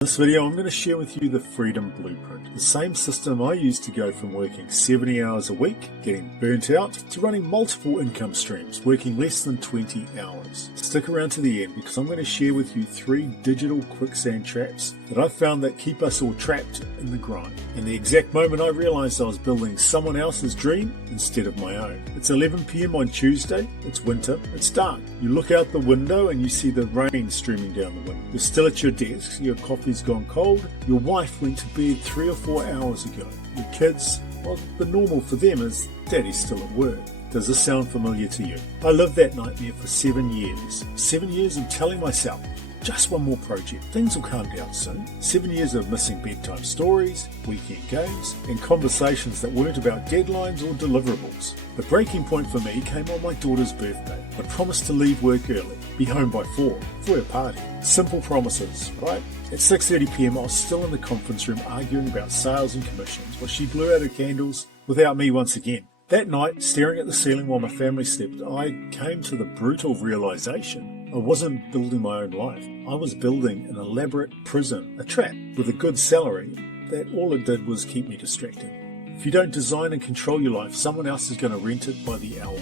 In this video, I'm going to share with you the Freedom Blueprint, the same system I used to go from working 70 hours a week, getting burnt out, to running multiple income streams, working less than 20 hours. Stick around to the end because I'm going to share with you 3 digital quicksand traps that I've found that keep us all trapped in the grind. And the exact moment I realized I was building someone else's dream instead of my own. It's 11 PM on Tuesday, it's winter, it's dark. You look out the window and you see the rain streaming down the window. You're still at your desk, your coffee's gone cold, your wife went to bed 3 or 4 hours ago. Your kids, well, the normal for them is daddy's still at work. Does this sound familiar to you? I lived that nightmare for 7 years. 7 years of telling myself, just one more project, things will calm down soon. 7 years of missing bedtime stories, weekend games, and conversations that weren't about deadlines or deliverables. The breaking point for me came on my daughter's birthday. I promised to leave work early, be home by 4 for a party. Simple promises, right? At 6:30 PM I was still in the conference room arguing about sales and commissions while she blew out her candles without me once again. That night, staring at the ceiling while my family slept, I came to the brutal realization I wasn't building my own life. I was building an elaborate prison, a trap with a good salary that all it did was keep me distracted. If you don't design and control your life, someone else is going to rent it by the hour.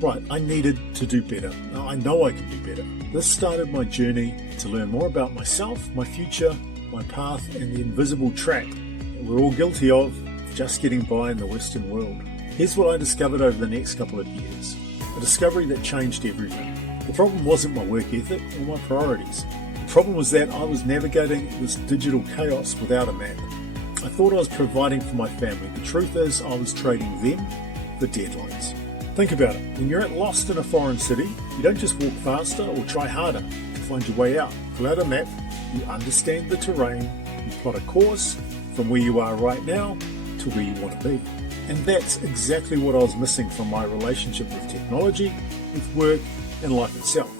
Right, I needed to do better. I know I can do better. This started my journey to learn more about myself, my future, my path, and the invisible trap that we're all guilty of just getting by in the Western world. Here's what I discovered over the next couple of years. A discovery that changed everything. The problem wasn't my work ethic or my priorities. The problem was that I was navigating this digital chaos without a map. I thought I was providing for my family. The truth is I was trading them for deadlines. Think about it. When you're lost in a foreign city, you don't just walk faster or try harder to find your way out. Without a map, you understand the terrain, you plot a course from where you are right now to where you want to be. And that's exactly what I was missing from my relationship with technology, with work, and life itself.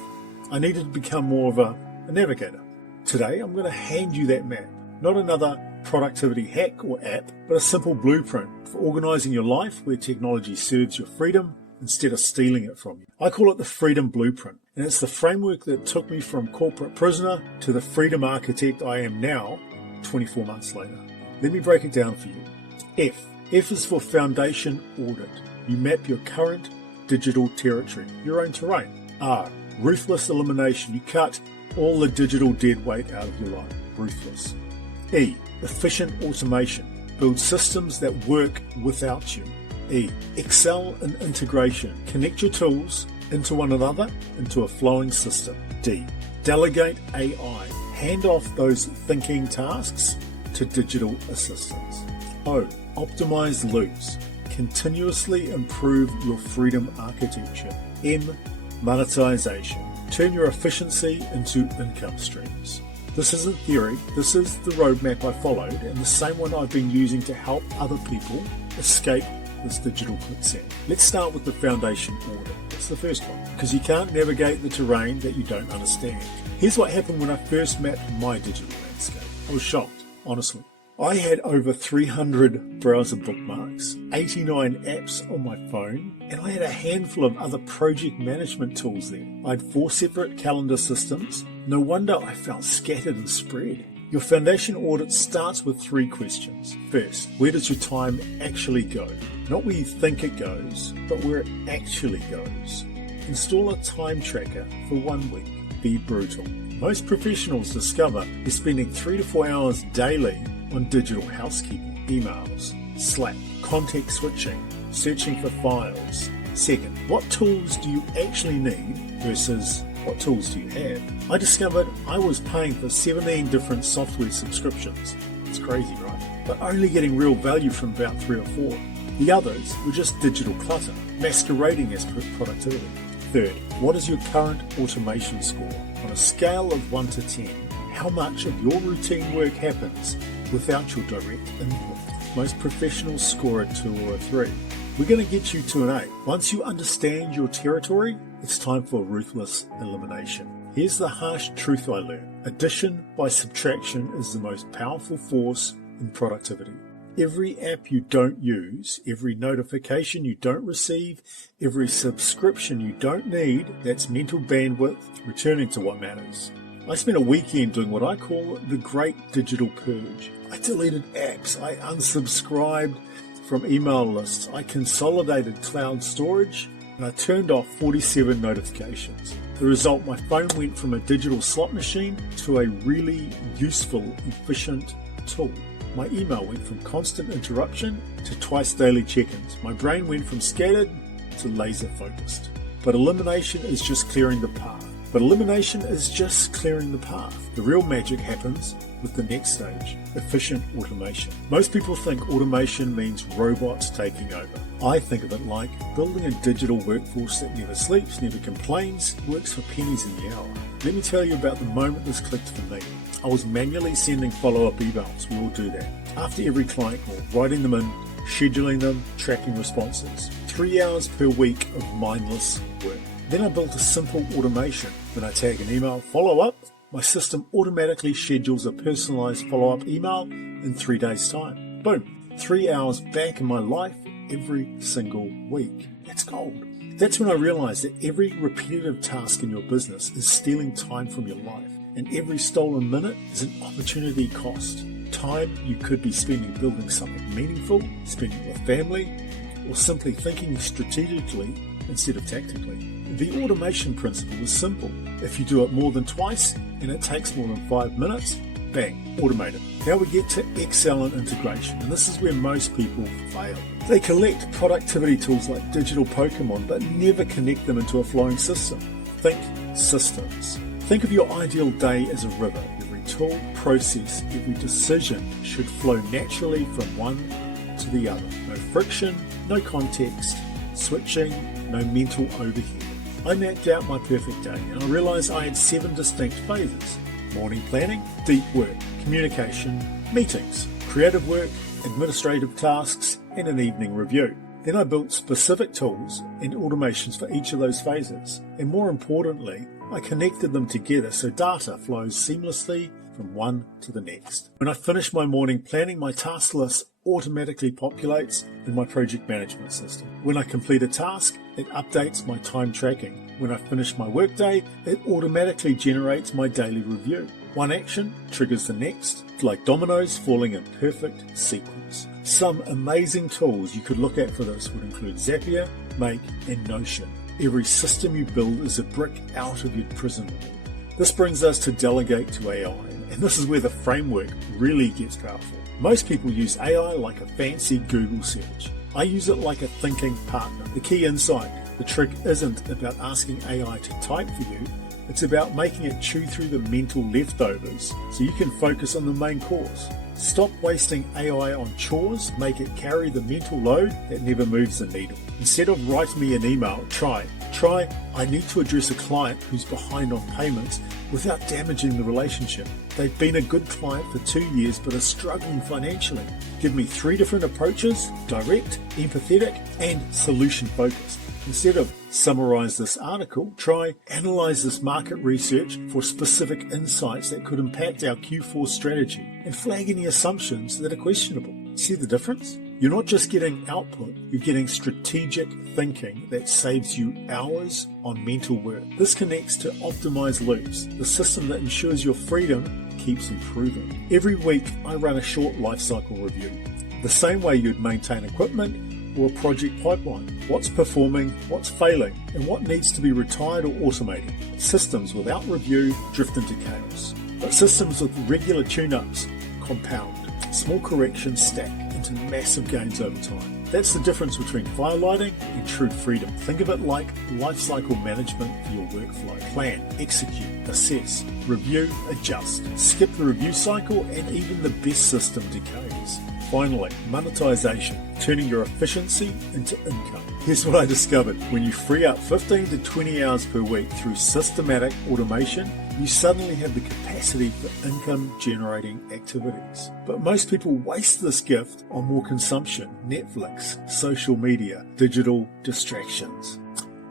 I needed to become more of a navigator. Today, I'm going to hand you that map. Not another productivity hack or app, but a simple blueprint for organizing your life where technology serves your freedom instead of stealing it from you. I call it the Freedom Blueprint, and it's the framework that took me from corporate prisoner to the freedom architect I am now, 24 months later. Let me break it down for you. F is for foundation audit. You map your current digital territory, your own terrain. R, ruthless elimination. You cut all the digital dead weight out of your life. Ruthless. E, efficient automation. Build systems that work without you. E, excel in integration. Connect your tools into one another into a flowing system. D, delegate AI. Hand off those thinking tasks to digital assistants. O, optimize loops. Continuously improve your freedom architecture. M, monetization. Turn your efficiency into income streams. This isn't theory, this is the roadmap I followed and the same one I've been using to help other people escape this digital quicksand. Let's start with the foundation audit. That's the first one, because you can't navigate the terrain that you don't understand. Here's what happened when I first mapped my digital landscape. I was shocked, honestly. I had over 300 browser bookmarks, 89 apps on my phone, and I had a handful of other project management tools there. I had 4 separate calendar systems. No wonder I felt scattered and spread. Your foundation audit starts with 3 questions. First, where does your time actually go? Not where you think it goes, but where it actually goes. Install a time tracker for 1 week. Be brutal. Most professionals discover they're spending 3 to 4 hours daily on digital housekeeping, emails, Slack, context switching, searching for files. Second, what tools do you actually need versus what tools do you have? I discovered I was paying for 17 different software subscriptions. It's crazy, right? But only getting real value from about 3 or 4. The others were just digital clutter, masquerading as productivity. Third, what is your current automation score? On a scale of 1 to 10, how much of your routine work happens without your direct input? Most professionals score a 2 or a 3. We're going to get you to an 8. Once you understand your territory, it's time for ruthless elimination. Here's the harsh truth I learned. Addition by subtraction is the most powerful force in productivity. Every app you don't use, every notification you don't receive, every subscription you don't need, that's mental bandwidth returning to what matters. I spent a weekend doing what I call the Great Digital Purge. I deleted apps, I unsubscribed from email lists, I consolidated cloud storage, and I turned off 47 notifications. The result, my phone went from a digital slot machine to a really useful, efficient tool. My email went from constant interruption to twice daily check-ins. My brain went from scattered to laser focused. But elimination is just clearing the path. The real magic happens with the next stage, efficient automation. Most people think automation means robots taking over. I think of it like building a digital workforce that never sleeps, never complains, works for pennies in the hour. Let me tell you about the moment this clicked for me. I was manually sending follow-up emails. We all do that. After every client call, writing them in, scheduling them, tracking responses. 3 hours per week of mindless work. Then I built a simple automation. When I tag an email follow-up, my system automatically schedules a personalized follow-up email in 3 days' time. Boom, 3 hours back in my life every single week. That's gold. That's when I realized that every repetitive task in your business is stealing time from your life, and every stolen minute is an opportunity cost. Time you could be spending building something meaningful, spending with family, or simply thinking strategically instead of tactically. The automation principle is simple. If you do it more than twice and it takes more than 5 minutes, bang, automate it. Now we get to excel in integration, and this is where most people fail. They collect productivity tools like digital Pokemon, but never connect them into a flowing system. Think systems. Think of your ideal day as a river. Every tool, process, every decision should flow naturally from one to the other. No friction, no context, switching, no mental overhead. I mapped out my perfect day and I realized I had 7 distinct phases. Morning planning, deep work, communication, meetings, creative work, administrative tasks, and an evening review. Then I built specific tools and automations for each of those phases. And more importantly, I connected them together so data flows seamlessly from one to the next. When I finish my morning planning, my task list automatically populates in my project management system. When I complete a task, it updates my time tracking. When I finish my workday, it automatically generates my daily review. One action triggers the next, like dominoes falling in perfect sequence. Some amazing tools you could look at for this would include Zapier, Make, and Notion. Every system you build is a brick out of your prison wall. This brings us to delegate to AI, and this is where the framework really gets powerful. Most people use AI like a fancy Google search. I use it like a thinking partner. The key insight, the trick isn't about asking AI to type for you, it's about making it chew through the mental leftovers so you can focus on the main course. Stop wasting AI on chores, make it carry the mental load that never moves the needle. Instead of writing me an email, try, I need to address a client who's behind on payments without damaging the relationship. They've been a good client for 2 years but are struggling financially. Give me 3 different approaches: direct, empathetic, and solution focused. Instead of summarize this article, try analyze this market research for specific insights that could impact our Q4 strategy and flag any assumptions that are questionable. See the difference? You're not just getting output, you're getting strategic thinking that saves you hours on mental work. This connects to Optimize Loops, the system that ensures your freedom keeps improving. Every week, I run a short lifecycle review, the same way you'd maintain equipment or a project pipeline. What's performing, what's failing, and what needs to be retired or automated. Systems without review drift into chaos, but systems with regular tune-ups compound. Small corrections stack into massive gains over time. That's the difference between firelighting and true freedom. Think of it like lifecycle management for your workflow. Plan, execute, assess, review, adjust. Skip the review cycle and even the best system decays. Finally, monetization, turning your efficiency into income. Here's what I discovered. When you free up 15 to 20 hours per week through systematic automation, you suddenly have the capacity for income-generating activities. But most people waste this gift on more consumption, Netflix, social media, digital distractions.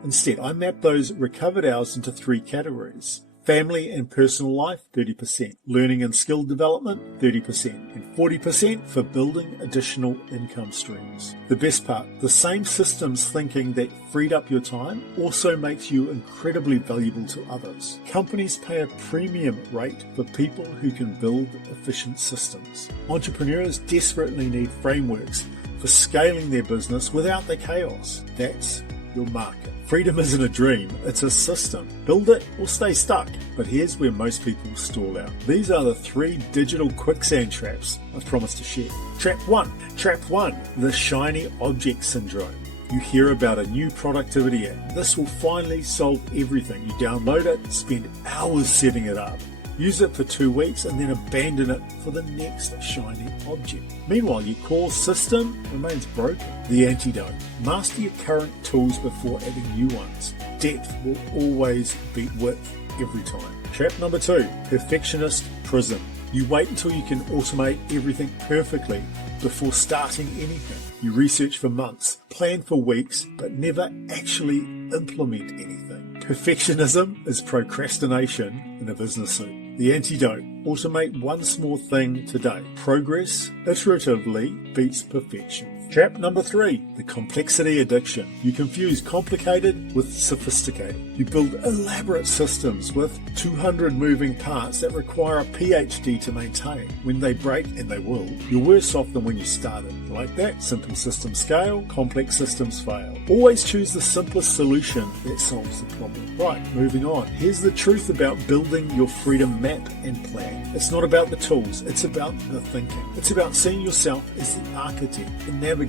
Instead, I map those recovered hours into 3 categories. Family and personal life, 30%. Learning and skill development, 30%. And 40% for building additional income streams. The best part, the same systems thinking that freed up your time also makes you incredibly valuable to others. Companies pay a premium rate for people who can build efficient systems. Entrepreneurs desperately need frameworks for scaling their business without the chaos. That's your market. Freedom isn't a dream, it's a system. Build it or stay stuck. But here's where most people stall out. These are the 3 digital quicksand traps I've promised to share. Trap 1, the shiny object syndrome. You hear about a new productivity app. This will finally solve everything. You download it, spend hours setting it up. Use it for 2 weeks and then abandon it for the next shiny object. Meanwhile, your core system remains broken. The antidote. Master your current tools before adding new ones. Depth will always beat width every time. Trap number 2, perfectionist prism. You wait until you can automate everything perfectly before starting anything. You research for months, plan for weeks, but never actually implement anything. Perfectionism is procrastination in a business suit. The antidote, automate one small thing today. Progress iteratively beats perfection. Trap number 3, the complexity addiction. You confuse complicated with sophisticated. You build elaborate systems with 200 moving parts that require a PhD to maintain. When they break, and they will, you're worse off than when you started. Like that, simple systems scale, complex systems fail. Always choose the simplest solution that solves the problem. Right, moving on. Here's the truth about building your freedom map and plan. It's not about the tools, it's about the thinking. It's about seeing yourself as the architect, the navigator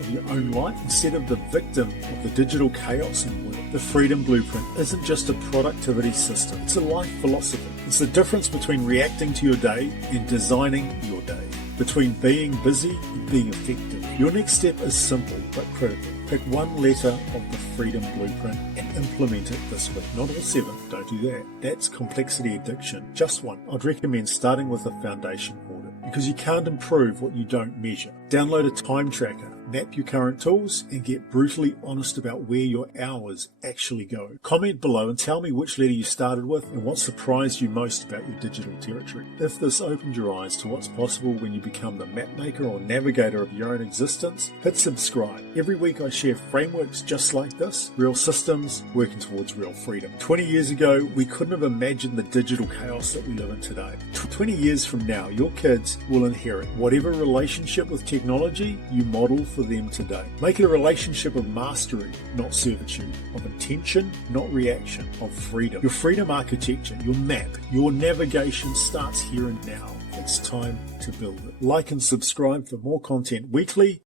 of your own life instead of the victim of the digital chaos and work. The Freedom Blueprint isn't just a productivity system, it's a life philosophy. It's the difference between reacting to your day and designing your day, between being busy and being effective. Your next step is simple but critical. Pick one letter of the Freedom Blueprint and implement it this week. Not all 7, don't do that. That's complexity addiction. Just one. I'd recommend starting with a foundation audit because you can't improve what you don't measure. Download a time tracker, map your current tools, and get brutally honest about where your hours actually go. Comment below and tell me which letter you started with and what surprised you most about your digital territory. If this opened your eyes to what's possible when you become the map maker or navigator of your own existence, hit subscribe. Every week I share frameworks just like this, real systems working towards real freedom. 20 years ago, we couldn't have imagined the digital chaos that we live in today. 20 years from now, your kids will inherit whatever relationship with technology you model for them today. Make it a relationship of mastery, not servitude, of intention, not reaction, of freedom. Your freedom architecture, your map, your navigation starts here and now. It's time to build it. Like and subscribe for more content weekly.